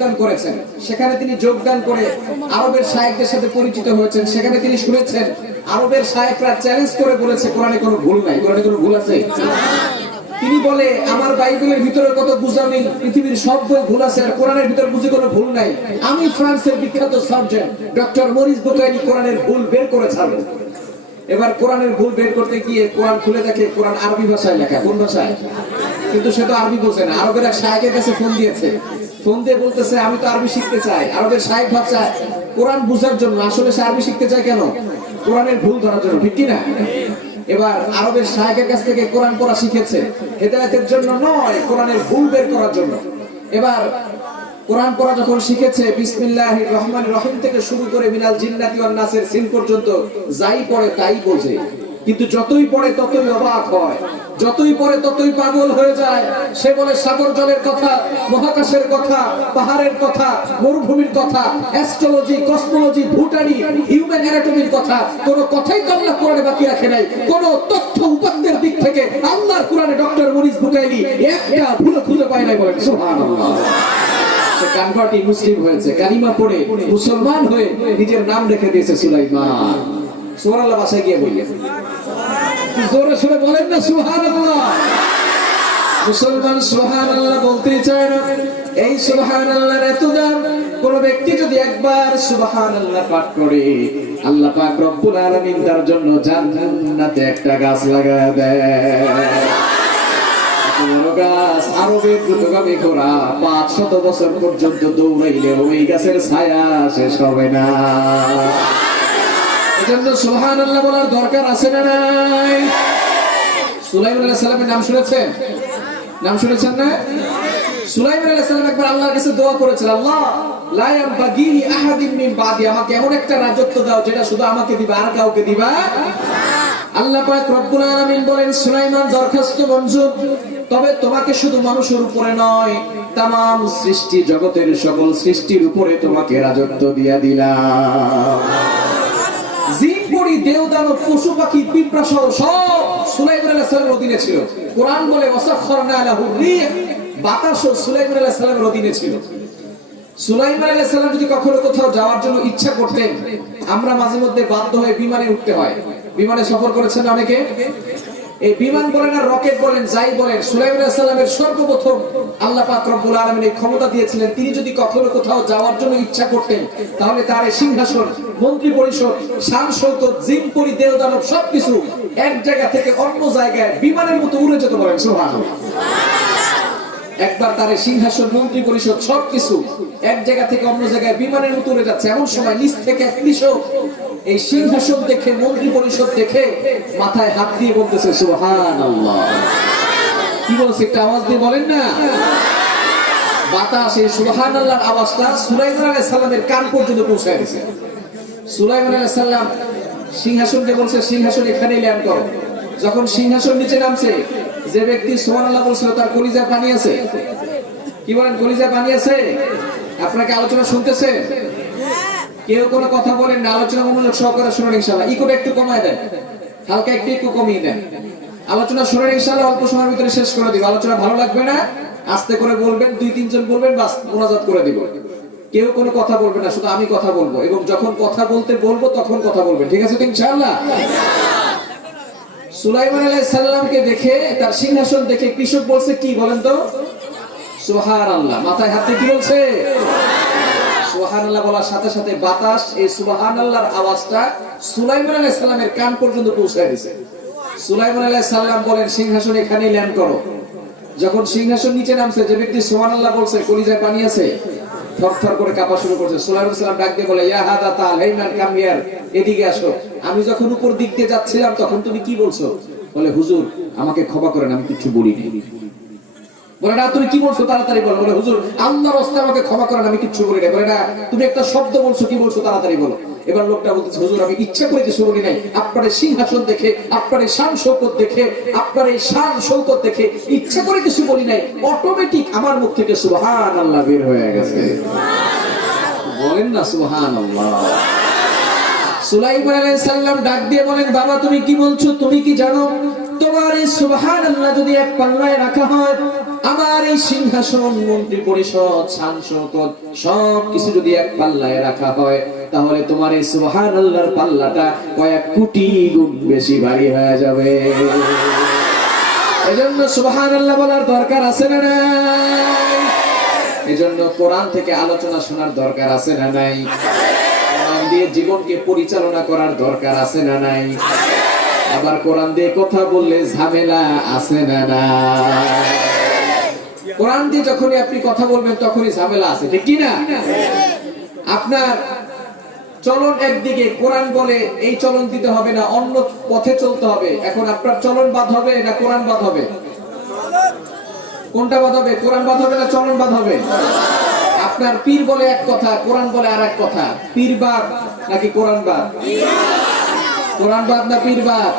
যোগদান করেছেন, সেখানে তিনি যোগদান করে আরবের শায়েখদের সাথে পরিচিত হয়েছেন। সেখানে তিনি শুনেছেন আরবের শায়েখরা চ্যালেঞ্জ করে বলেছে কোরআনে কোনো ভুল নাই। কোরআনে কোনো ভুল আছে? তিনি বলে আমার বাইবেলের ভিতরে কত গুজামি, পৃথিবীর সব বই ভুল আছে, আর কোরআনের ভিতরে বুঝি কোনো ভুল নাই। আমি ফ্রান্সের বিখ্যাত সার্জন ডক্টর মরিস বুকাইলি কোরআনের ভুল বের করে ছাড়বো। এবার কোরআনের ভুল বের করতে গিয়ে কোরআন খুলে দেখে কোরআন আরবি ভাষায় লেখা। কোন ভাষায়? কিন্তু সে তো আরবি বোঝে না। আরবের এক শায়েখের কাছে ফোন দিয়েছে, ফোন দিয়ে বলতেছে আমি তো আরবি শিখতে চাই। আরবের শায়েখ ভাবছে কোরআন বুঝার জন্য, আসলে সে আরবি শিখতে চায় কেন? কোরআনের ভুল ধরার জন্য, ঠিক কিনা? এবার আরবের শায়েখের কাছ থেকে কোরআন পড়া শিখেছে হেদায়েতের জন্য নয়, কোরআনের ভুল বের করার জন্য। এবার কোরআন পড়া যখন শিখেছে, বিসমিল্লাহির রহমানির রহিম থেকে শুরু করে মিনাল জিন্নাতি ওয়ান নাসের সিন পর্যন্ত যাই পড়ে তাই বোঝে। কিন্তু যতই পড়ে ততই অবাক হয়, যতই পড়ে ততই পাগল হয়ে যায়। সে বলে সাগর জলের কথা, মহাকাশের কথা, পাহাড়ের কথা, মরুভূমির কথা, অ্যাস্ট্রোলজি, কসমোলজি, ভুটানি, হিউম্যান অ্যানাটমির কথা, কোনো কথাই তো আল্লাহ কোরআনে বাকি রাখে নাই। কোন তথ্য উপাত্তের দিক থেকে আল্লাহর কোরআনে ডক্টর মরিস বুকাইলি একটা ভুল খুঁজে পায় নাই। বলেন সুবহানাল্লাহ। কনভার্টি মুসলিম হয়েছে, কালিমা পড়ে মুসলমান হয়ে নিজের নাম রেখে দিয়েছে সুলাইমান। সুবহানাল্লাহ ভাষায় গিয়ে বললেন, জোরে সোরে বলেন না সুবহানাল্লাহ। মুসলমান সুবহানাল্লাহ বলতে চায় না। এই সুবহানাল্লাহর এত দাম, কোন ব্যক্তি যদি একবার সুবহানাল্লাহ পাঠ করে আল্লাহ পাক রব্বুল আলামিন তার জন্য জান্নাতে একটা গাছ লাগায় দেয়। গাছ আরবের দ্রুতগামী ঘোড়া 500 বছর পর্যন্ত দৌড়াইলে ওই গাছের ছায়া শেষ হবে না। এজন্য সুবহানাল্লাহ বলার দরকার আছে না নাই? সুলাইমান আলাইহিস সালামের নাম শুনেছেন? নাম শুনেছেন না? সুলাইমান আলাইহিস সালাম একবার আল্লাহর কাছে দোয়া করেছেন, আল্লাহ লা ইয়ানবাগিহি আহাদিন মিন বাদি, আমাকে এমন একটা রাজত্ব দাও যেটা শুধু আমাকে দিবা, আর কাউকে দিবা। আল্লাহ পাক রব্বুল আলামিন বলেন, সুলাইমান দরখাস্ত মঞ্জুর, তবে তোমাকে শুধু মানুষের উপরে নয়, তামাম সৃষ্টি জগতের সকল সৃষ্টির উপরে তোমাকে রাজত্ব দিয়া দিলাম। জিন পরি দেও দানব পশু পাখি পিঁপড়া সহ সব সুলাইমান আলাইহিস সালামের অধীনে ছিল। কোরআন বলে ওয়াসাখখারনা লাহু রিহ, বাতাসও সুলাইমান আলাইহিস সালামের অধীনে ছিল। সুলাইমান আলাইহিস সালাম যদি কখনো কোথাও যাওয়ার জন্য ইচ্ছা করতেন, আমরা মাঝে মধ্যে বাধ্য হয়ে বিমানে উঠতে হয়। বিমানে সফর করেছেন অনেকে? এই বিমান বলেন আর রকেট বলেন, যাই বলেন, সুলাইমান আলাইহিস সালামের সর্বপ্রথম আল্লাহ পাক রব্বুল আলামিন এই ক্ষমতা দিয়েছিলেন। তিনি যদি কখনো কোথাও যাওয়ার জন্য ইচ্ছা করতেন, তাহলে তার এই সিংহাসন, মন্ত্রী পরিষদ, শান শৌকত, জিন পরি দেও দানব সবকিছু এক জায়গা থেকে অন্য জায়গায় বিমানের মতো উড়ে যেতে পারেন। সুবহানাল্লাহ। একবার তার সিংহাসন, মন্ত্রী পরিষদ সবকিছু এক জায়গা থেকে অন্য জায়গায় বিমানের মতো উড়ে যাচ্ছে। এমন সময় নিচ থেকে এক কৃষক এই সিংহাসন দেখে, মন্ত্রী পরিষদ দেখে মাথায় হাত দিয়ে বলতেছে সুবহানাল্লাহ। কি বলছে? একটা আওয়াজ দিয়ে বলেন না। বাতাস এই সুবহানাল্লাহর আওয়াজটা সুলাইমান আলাইহিস সালামের কান পর্যন্ত পৌঁছে গেছে। সুলাইমান আলাইহিস সালাম সিংহাসনকে বলছে, সিংহাসন এখানেই ল্যান্ড করো। যখন সিংহাসন নিচে নামছে, যে ব্যক্তি সুবহানাল্লাহ বলছিল তার কলিজায় পানি আছে। কি বলেন? কলিজায় পানি আছে? আপনাকে আলোচনা শুনতেছে? কেউ কোনো কথা বলেন না, আলোচনা মনোযোগ সহকারে শুনুন ইনশাআল্লাহ। ইকোটা একটু কমায় দেন, হালকা একটু কমিয়ে দেন। আলোচনা শুনুন ইনশাআল্লাহ, অল্প সময়ের ভিতরে শেষ করে দিব। আলোচনা ভালো লাগবে না, আস্তে করে বলবেন, 2-3 জন বলবেন, বাস মোনাজাত করে দিব। কেউ কোনো কথা বলবে না, শুধু আমি কথা বলবো, এবং যখন কথা বলতে বলবো তখন কথা বলবেন। ঠিক আছে তো ইনশাআল্লাহ? সুলাইমান আলাইহিস সালামকে দেখে, তার সিংহাসন দেখে কৃষক বলছে কি বলেন তো? সুবহানাল্লাহ। মাথায় হাত দিয়ে কি বলছে? সুবহানাল্লাহ বলার সাথে সাথে বাতাস এই সুবহানাল্লাহর আওয়াজটা সুলাইমান আলাইহিস সালামের কান পর্যন্ত পৌঁছে দিয়েছে। সুলাইমান আলাইহিস সালাম বলেন, সিংহাসন এখানেই ল্যান্ড করো। যখন সিংহাসন নিচে নামছে, যে ব্যক্তি সুবহানাল্লাহ বলছে কলিজায় পানি আছে, থরথর করে কাঁপা শুরু করছে। সুলাইমান আলাইহিস সালাম ডাক দিয়ে বলে, ইয়া হাদা তাল, হেই ম্যান কাম হিয়ার, এদিকে আসো। আমি যখন উপর দিক দিয়ে যাচ্ছিলাম তখন তুমি কি বলছো? বলে, হুজুর আমাকে ক্ষমা করেন, আমি কিছু বলিনি। বলে, না তুমি কি বলছো তাড়াতাড়ি বলো। বলে, হুজুর আল্লাহর রাস্তে আমাকে ক্ষমা করেন, আমি কিছু বলি না। বলে, না তুমি একটা শব্দ বলছো, কি বলছো তাড়াতাড়ি বলো। এবার লোকটা বলতেছে, হুজুর আমি ইচ্ছা করে কিছু বলি নাই, আপনার এই সিংহাসন দেখে, আপনার এই শান শৌকত দেখে, আপনার এই শান শৌকত দেখে ইচ্ছা করে কিছু বলি নাই, অটোমেটিক আমার মুখ থেকে সুবহানাল্লাহ বের হয়ে গেছে। বলেন না সুবহানাল্লাহ। সুলাইমান আলাইহিস সালাম ডাক দিয়ে বলেন, বাবা তুমি কি বলছো? তুমি কি জানো তোমার এই সুবহানাল্লাহ যদি এক পাল্লায় রাখা হয়, আমার এই সিংহাসন, মন্ত্রী পরিষদ, শান শৌকত সবকিছু যদি এক পাল্লায় রাখা হয়, তাহলে তোমার এই সুবহানাল্লাহর পাল্লাটা কয়েক কোটি গুণ বেশি ভারী হয়ে যাবে। এজন্য সুবহানাল্লাহ বলার দরকার আছে না নাই? এজন্য কোরআন থেকে আলোচনা শোনার দরকার আছে না নাই? কোরআন দিয়ে জীবনকে পরিচালনা করার দরকার আছে না নাই? আবার কোরআন দিয়ে কথা বললে ঝামেলা আছে না নাই? কোরআন দিয়ে যখনই আপনি কথা বলবেন তখনই ঝামেলা আছে, ঠিক কি না? আপনার চলন একদিকে, কোরআন বলে এই চলন দিতে হবে না, অন্য পথে চলতে হবে। এখন আপনার চলন বাদ হবে না কোরআন বাদ হবে? কোনটা বাদ হবে? কোরআন বাদ হবে না চলন বাদ হবে? আপনার পীর বলে এক কথা, কোরআন বলে আর এক কথা। পীর বাদ নাকি কোরআন বাদ? কোরআন বাদ না পীর বাদ?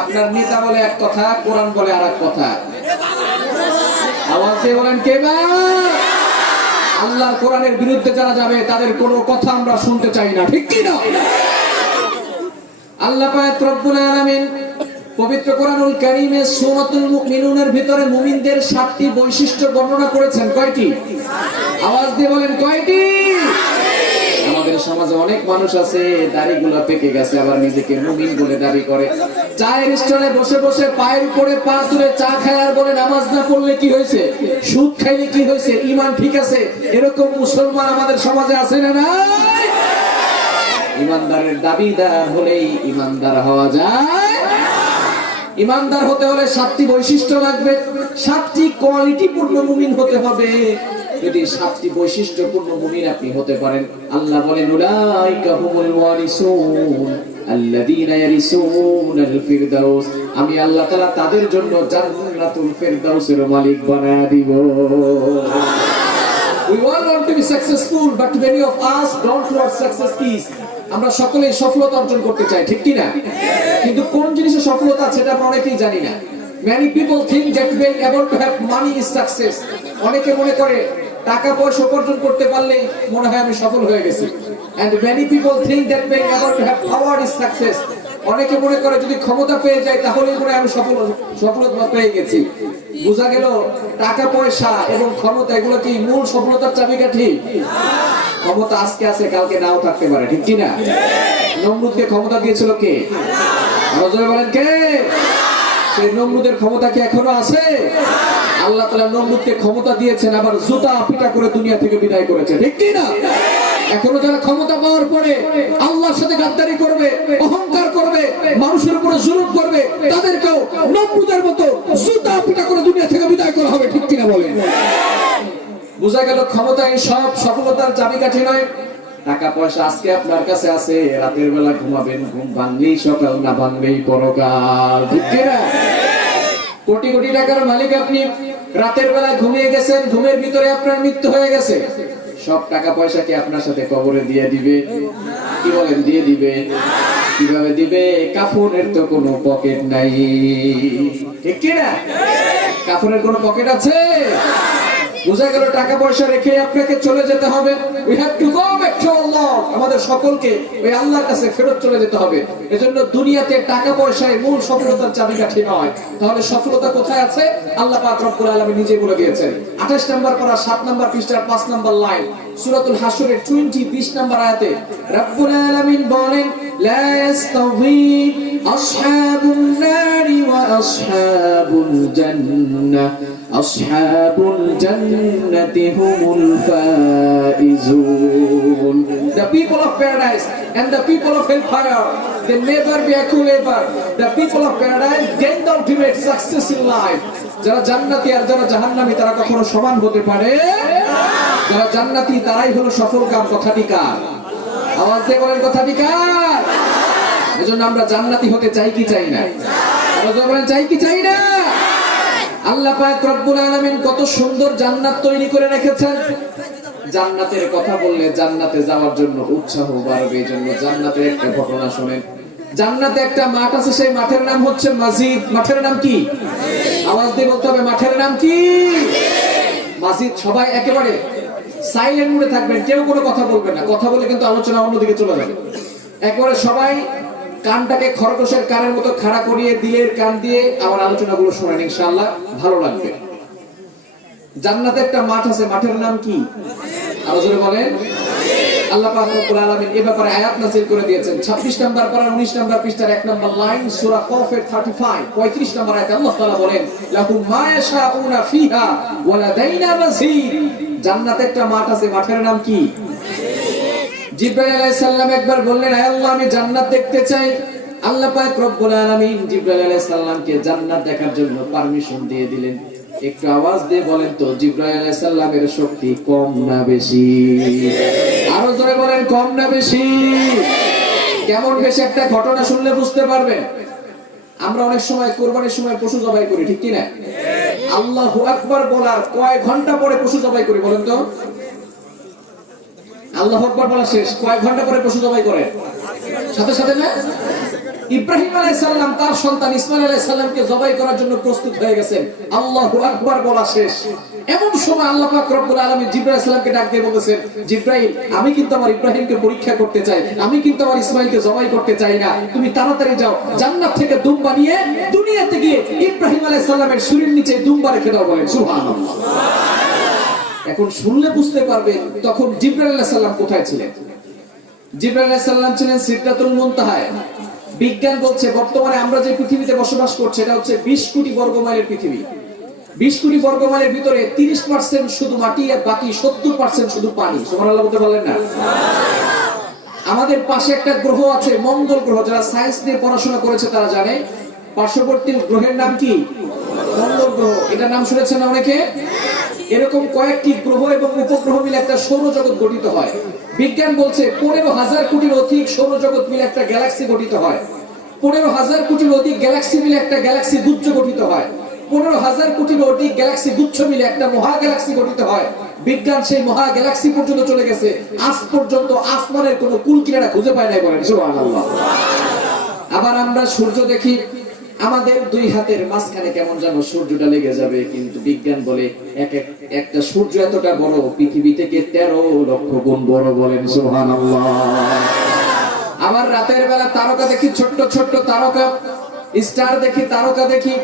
আপনার নেতা বলে এক কথা, কোরআন বলে আর এক কথা। আওয়াজ দিয়ে বলেন কে বাদ? আল্লাহর কোরআনের বিরুদ্ধে যারা যাবে তাদের কোনো কথা আমরা শুনতে চাই না, ঠিক কি না? আল্লাহ পাক রব্বুল আলামিন পবিত্র কোরআনুল কারীমে সূরাতুল মুমিনুনের ভিতরে মুমিনদের 7টি বৈশিষ্ট্য বর্ণনা করেছেন। কয়টি? আওয়াজ দিয়ে বলেন কয়টি? আমাদের সমাজে অনেক মানুষ আছে দাড়িগুলো পেকে গেছে, আবার নিজেকে মুমিন বলে দাবি করে। চায়ের স্টলে বসে বসে পায়ের উপরে পা তুলে চা খায় আর বলে নামাজ না পড়লে কি হয়েছে, সুদ খাইলে কি হয়েছে, ঈমান ঠিক আছে। এরকম মুসলমান আমাদের সমাজে আছে না নাই? ঈমানদারের দাবিদার হলেই ঈমানদার হওয়া যায়? ঈমানদার হতে হলে 7টি বৈশিষ্ট্য লাগবে, 7টি কোয়ালিটিপূর্ণ মুমিন হতে হবে। যদি 7টি বৈশিষ্ট্যপূর্ণ মুমিন আপনি হতে পারেন, আল্লাহ বলেন উলাইকা হুমুল ওয়ারিসুন আল্লাযীনা ইয়ারিসুনাল ফিরদাউস, আমি আল্লাহ তাআলা তাদের জন্য জান্নাতুল ফিরদাউসের মালিক বানায়া দিব। We all want to be successful, but many of us don't know what success is. আমরা সকলেই সফলতা অর্জন করতে চাই, ঠিক কি না? কিন্তু কোন জিনিসে সফলতা সেটা আমরা অনেকেই জানি না। Many people think that being able to have money is success. অনেকে মনে করে টাকা পয়সা উপার্জন করতে পারলে মনে হয় আমি সফল হয়ে গেছি। And many people think that being able to have power is success. অনেকে মনে করে যদি ক্ষমতা পেয়ে যায় তাহলেই মনে হয় আমি সফলতা পেয়ে গেছি। বোঝা গেল টাকা পয়সা এবং ক্ষমতা এগুলো কি মূল সফলতার চাবিকাঠি? ক্ষমতা আজকে আছে কালকে নাও থাকতে পারে, ঠিক কি না? নমরুদকে ক্ষমতা দিয়েছিল কে? আরো বলেন কে? সেই নমরুদের ক্ষমতা কি এখনো আছে? আল্লাহ তাআলা নমরুদকে ক্ষমতা দিয়েছেন, আবার জুতা পিটা করে দুনিয়া থেকে বিদায় করেছে, ঠিক কি না? এখনো যারা ক্ষমতা পাওয়ার পরে আল্লাহর সাথে গাদ্দারি করবে, অহংকার করবে, মানুষের উপরে জুলুম করবে, তাদেরকেও নমরুদের মতো জুতা পিটা করে দুনিয়া থেকে বিদায় করা হবে, ঠিক কি না বলেন? বোঝা গেল ক্ষমতাই সব সফলতার চাবিকাঠি নয়। টাকা পয়সা আজকে আপনার কাছে আছে, রাতের বেলা ঘুমাবেন, ঘুম ভাঙলেই সকাল, না ভাঙলেই পরকাল, ঠিক কি না? কোটি কোটি টাকার মালিক আপনি, রাতের বেলা ঘুমিয়ে গেছেন, ঘুমের ভিতরে আপনার মৃত্যু হয়ে গেছে। সব টাকা পয়সা কি আপনার সাথে কবরে দিয়ে দিবে? কি বলেন, দিয়ে দিবে? কিভাবে দিবে? কাফনের তো কোনো পকেট নাই, ঠিক কি না? কাফনের কোনো পকেট আছে? বোঝা গেল টাকা পয়সা রেখে আপনাকে চলে যেতে হবে। We have to go back to Allah. আমাদের সকলকে ওই আল্লাহর কাছে ফেরত চলে যেতে হবে। এজন্য দুনিয়াতে টাকা পয়সাই মূল সফলতার চাবিকাঠি নয়। তাহলে সফলতা কোথায় আছে? আল্লাহ পাক রব্বুল আলামিন নিজে বলে দিয়েছেন। 28 নম্বর পারা 7 নম্বর পৃষ্ঠার 5 নম্বর লাইন, সূরাতুল হাশরের 20 নম্বর আয়াতে রব্বুল আলামিন বলেন, লা ইস্তাওয়ি আসহাবুন নারি ওয়া আসহাবুল জান্নাহ, আসহাবুল জান্নাতি হুমুল Faizun. The people of paradise and the people of hellfire, they never be equal. The people of paradise gain the ultimate success in life. যারা জান্নাতি আর যারা জাহান্নামী তারা কখনো সমান হতে পারে? যারা জান্নাতি তারাই হলো সফলকাম। কথাটি কার? আওয়াজ দিয়ে বলেন কথাটি কার? এজন্য আমরা জান্নাতি হতে চাই কি চাই না? আওয়াজ দিয়ে বলেন চাই কি চাই না? আল্লাহ পাক রব্বুল আলামিন কত সুন্দর জান্নাত তৈরি করে রেখেছেন। জান্নাতের কথা বললে জান্নাতে যাওয়ার জন্য উৎসাহ বাড়বে। এজন্য জান্নাতের একটা ঘটনা শুনেন। জান্নাতে একটা মাঠ আছে, সেই মাঠের নাম হচ্ছে মসজিদ। মাঠের নাম কি? আওয়াজ দিয়ে বলতে হবে, মাঠের নাম কি? মসজিদ। সবাই একেবারে সাইলেন্ট মোডে থাকবেন, কেউ কোনো কথা বলবেন না। কথা বলে কিন্তু আলোচনা অন্যদিকে চলে যাবে। একবারে সবাই কানটাকে খরগোশের কানের মতো খাড়া করিয়ে দিলের কান দিয়ে আমার আলোচনাগুলো শুনেন, ইনশাআল্লাহ ভালো লাগবে। জান্নাতে একটা মাঠ আছে, মাঠের নাম কি? আরো জোরে বলেন। আল্লাহ পাক রব্বুল আলামিন এই ব্যাপারে আয়াত নাযিল করে দিয়েছেন। 26 নম্বর পারা 19 নম্বর পৃষ্ঠার 1 নম্বর লাইন সূরা কফের 35 নম্বর আয়াতে আল্লাহ তাআলা বলেন, লাকুম মা ইয়াশাউনা ফিহা ওয়া লাদাইনা মাযীদ। জান্নাতে একটা মাঠ আছে, মাঠের নাম কি? জিবরাইল আলাইহিস সালাম একবার বললেন, হে আল্লাহ, আমি জান্নাত দেখতে চাই। আল্লাহ পাক রব্বুল আলামিন জিবরাইল আলাইহিস সালামকে জান্নাত দেখার জন্য পারমিশন দিয়ে দিলেন। একটু আওয়াজ দিয়ে বলেন তো, জিবরাইল আলাইহিস সালামের শক্তি কম না বেশি? আরো জোরে বলেন, কম না বেশি? কেমন বেশি? একটা ঘটনা শুনলে বুঝতে পারবেন। আমরা অনেক সময় কুরবানির সময় পশু জবাই করি, ঠিক কি না? আল্লাহু আকবার বলার কয় ঘন্টা পরে পশু জবাই করি বলেন তো? আল্লাহু আকবার বলা শেষ, কয় ঘন্টা পরে পশু জবাই করে? সাথে সাথে না? ইব্রাহিম আলাইহিস সালাম তার সন্তান ইসমাঈল আলাইহিস সালামকে জবাই করার জন্য প্রস্তুত হয়ে গেছেন। আল্লাহু আকবার বলা শেষ, এমন সময় আল্লাহ পাক রব্বুল আলামিন জিবরাইল আলাইহিস সালামকে ডাক দিয়ে বলেছেন, জিবরাইল, আমি কিন্তু আমার ইব্রাহিমকে পরীক্ষা করতে চাই, আমি কিন্তু আমার ইসমাঈলকে জবাই করতে চাই না, তুমি তাড়াতাড়ি যাও, জান্নাত থেকে দুম বানিয়ে দুনিয়াতে গিয়ে ইব্রাহিম আলাইহিস সালামের শরীরের নিচে দুম্বা রেখে দাও। বলেন সুবহানাল্লাহ। এখন শুনলে বুঝতে পারবেন তখন জিবরাইল আলাইহিস সালাম কোথায় ছিলেন। জিবরাইল আলাইহিস সালাম ছিলেন সিদরাতুল মুনতাহায়। বিজ্ঞান বলছে বর্তমানে আমরা যে পৃথিবীতে বসবাস করছি এটা হচ্ছে 20 কোটি বর্গ মাইলের পৃথিবী। 20 কোটি বর্গ মাইলের ভিতরে 30% শুধু মাটি আর বাকি 70% শুধু পানি। সুবহানাল্লাহ বলতে বলেন না? আমাদের পাশে একটা গ্রহ আছে মঙ্গল গ্রহ, যারা সায়েন্স নিয়ে পড়াশোনা করেছে তারা জানে। পার্শ্ববর্তী গ্রহের নাম কি? মঙ্গল গ্রহ। এটা নাম শুনেছেন অনেকে? এরকম কয়েকটি গ্রহ এবং উপগ্রহ মিলে একটা সৌরজগৎ গঠিত হয়। বিজ্ঞান বলছে 15,000 কোটির অধিক সৌরজগৎ মিলে একটা গ্যালাক্সি গঠিত হয়। 15,000 কোটির অধিক গ্যালাক্সি মিলে একটা গ্যালাক্সি গুচ্ছ গঠিত হয়। 15,000 কোটির অধিক গ্যালাক্সি গুচ্ছ মিলে একটা মহা গ্যালাক্সি গঠিত হয়। বিজ্ঞান সেই মহা গ্যালাক্সি পর্যন্ত চলে গেছে, আজ পর্যন্ত আসমানের কোনো কুল কিনারা খুঁজে পায় নাই। বলেন সুবহানাল্লাহ। আবার আমরা সূর্য দেখি, আমাদের দুই হাতের মাঝখানে কেমন যেন সূর্যটা লেগে যাবে, কিন্তু বিজ্ঞান বলে একটা সূর্য এতটা বড়, পৃথিবী থেকে 13 লক্ষ গুণ বড়। বলেন সুবহানাল্লাহ। আবার রাতের বেলা তারকা দেখি, ছোট্ট ছোট্ট তারকা, স্টার দেখি, তারকা দেখি।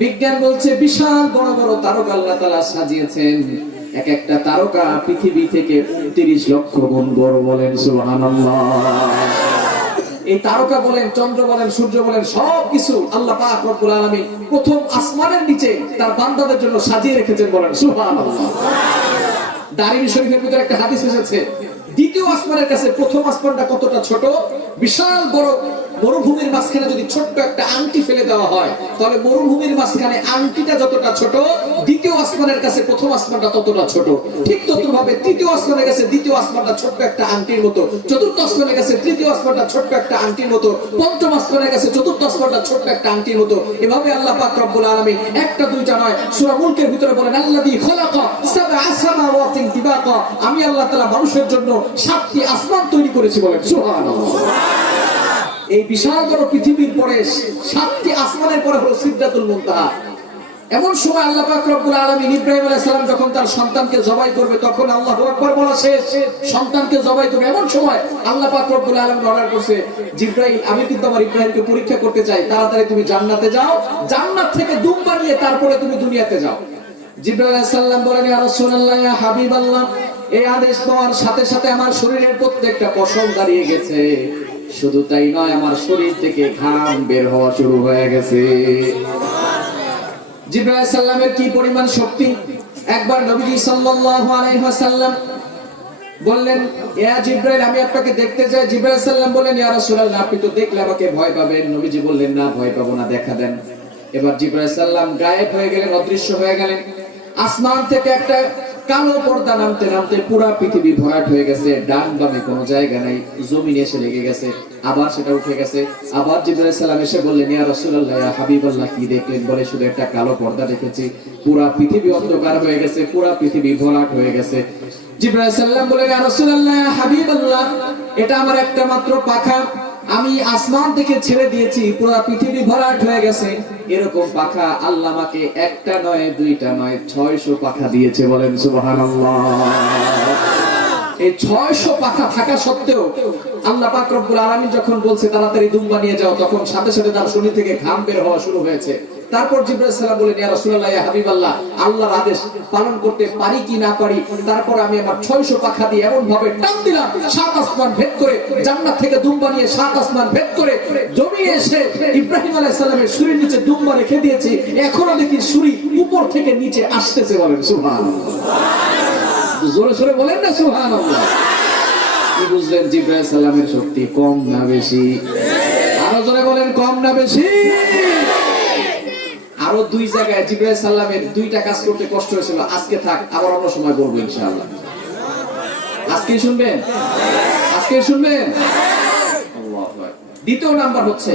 বিজ্ঞান বলছে বিশাল বড় বড় তারকা আল্লাহ তাআলা সাজিয়েছেন, এক একটা তারকা পৃথিবী থেকে 29 লক্ষ গুণ বড়। বলেন সুবহানাল্লাহ। এই তারকা বলেন, চন্দ্র বলেন, সূর্য বলেন, সবকিছু আল্লাহ পাক রব্বুল আলামিন প্রথম আসমানের নিচে তার বান্দাদের জন্য সাজিয়ে রেখেছেন। বলেন সুবহানাল্লাহ। দারিমি শরীফের ভিতরে একটা হাদিস এসেছে, দ্বিতীয় আসমানের কাছে প্রথম আসমানটা কতটা ছোট, বিশাল বড় মরুভূমির মাঝখানে যদি ছোট্ট একটা আংটি ফেলে দেওয়া হয়, তাহলে মরুভূমির মাঝখানে আংটিটা যতটা ছোট, দ্বিতীয় আসমানের কাছে প্রথম আসমানটা ততটা ছোট। ঠিক ততভাবে তৃতীয় আসমানের কাছে দ্বিতীয় আসমানটা ছোট্ট একটা আংটির মতো, চতুর্থ আসমানের কাছে তৃতীয় আসমানটা ছোট্ট একটা আংটির মতো, পঞ্চম আসমানের কাছে চতুর্থ আসমানটা ছোট্ট একটা আংটির মতো। এভাবে আল্লাহ পাক রব্বুল আলামিন একটা দুইটা নয়, সূরা মুলকের ভিতরে বলেন, আল্লাযী খালাকা সাবআ সামাওয়াতিন তিবাকা, আমি আল্লাহ তাআলা মানুষের জন্য 7টি আসমান তৈরি করেছি। বলেন সুবহানাল্লাহ। এই বিশাল বড় পৃথিবীর পরে 7টি আসমানের পরে হলো সিদরাতুল মুনতাহা। এমন সময় আল্লাহ পাক রব্বুল আলামিন ইব্রাহিম আলাইহিস সালাম যখন তার সন্তানকে জবাই করবে, তখন আল্লাহু আকবার বলা শেষ, সন্তানকে জবাই করবে। এমন সময় আল্লাহ পাক রব্বুল আলামিন অর্ডার করছে, জিবরাইল, আমি কিন্তু আমার ইব্রাহিমকে পরীক্ষা করতে চাই, তাড়াতাড়ি তুমি জান্নাতে যাও, জান্নাত থেকে দুম বানিয়ে তারপরে তুমি দুনিয়াতে যাও। জিবরাইল আলাইহিস সালাম বলেন, ইয়া রাসূলুল্লাহ, ইয়া হাবিবাল্লাহ, এই আদেশ পাওয়ার সাথে সাথে আমার শরীরের প্রত্যেকটা পশম দাঁড়িয়ে গেছে। শুধু তাই নয়, আমার শরীর থেকে ঘাম বের হওয়া শুরু হয়ে গেছে। জিবরাইল আলাইহিস সালামের কি পরিমাণ শক্তি! একবার নবীজি সাল্লাল্লাহু আলাইহি ওয়াসাল্লাম বললেন, ইয়া জিবরাইল, আমি আপনাকে দেখতে চাই। জিবরাইল আলাইহিস সালাম বলেন, ইয়া রাসূলুল্লাহ, আপনি তো দেখলে আমাকে ভয় পাবেন। নবীজি বললেন, না, ভয় পাবো না, দেখা দেন। এবার জিবরাইল আলাইহিস সালাম গায়েব হয়ে গেলেন, অদৃশ্য হয়ে গেলেন। আসমান থেকে একটা কালো পর্দা নামতে নামতে পুরো পৃথিবী ভরাট হয়ে গেছে, ডান বামে কোনো জায়গা নাই, জমিনে এসে লেগে গেছে, আবার সেটা উঠে গেছে। আবার জিবরাইল আলাইহিস সালাম এসে বললেন, ইয়া রাসূলুল্লাহ, ইয়া হাবিবাল্লাহ, কি দেখলেন? বলে, শুধু একটা কালো পর্দা দেখেছি, পুরো পৃথিবী অন্ধকার হয়ে গেছে, পুরো পৃথিবী ভরাট হয়ে গেছে। জিবরাইল আলাইহিস সালাম বললেন, ইয়া রাসূলুল্লাহ, ইয়া হাবিবাল্লাহ, এটা আমার একটা মাত্র পাখা, আমি আসমান থেকে ছেড়ে দিয়েছি, পুরো পৃথিবী ভরাট হয়ে গেছে। এরকম পাখা আল্লাহ আমাকে একটা নয়, দুইটা নয়, 600 পাখা দিয়েছে। বলেন সুবহানাল্লাহ। এই 600 পাখা থাকা সত্ত্বেও আল্লাহ পাক রব্বুল আলামিন যখন বলছে তাড়াতাড়ি দুম বানিয়ে যাও, তখন সাথে সাথে তার শরীর থেকে ঘাম বের হওয়া শুরু হয়েছে। তারপর জিবরাইল সালাম বলেন, ইয়া রাসূলুল্লাহ, ইয়া হাবিবাল্লাহ, আল্লাহর আদেশ পালন করতে পারি কি না পারি। তারপর আমি আমার 600 পাখা দিয়ে এমন ভাবে টান দিলাম, 7 আসমান ভেদ করে, জান্নাত থেকে দুম্বা নিয়ে 7 আসমান ভেদ করে জমিয়ে এসে ইব্রাহিম আলাইহিস সালামের ছুরির নিচে দুম্বা রেখে দিয়েছি। এখনো দেখি ছুরি উপর থেকে নিচে আসতেছে। বলেন সুবহানাল্লাহ। জোরে জোরে বলেন না সুবহানাল্লাহ। কি বুঝলেন জিবরাইল সালামের শক্তি কম না বেশি? আরো জোরে বলেন, কম না বেশি? আরো 2 জায়গায় জিবরাইল সালামের 2টা কাজ করতে কষ্ট হয়েছিল। আজকে থাক, আবার অন্য সময় বলবো ইনশাআল্লাহ। আজকে শুনবেন, আজকে শুনবেন। আল্লাহু আকবার। দ্বিতীয় নাম্বার হচ্ছে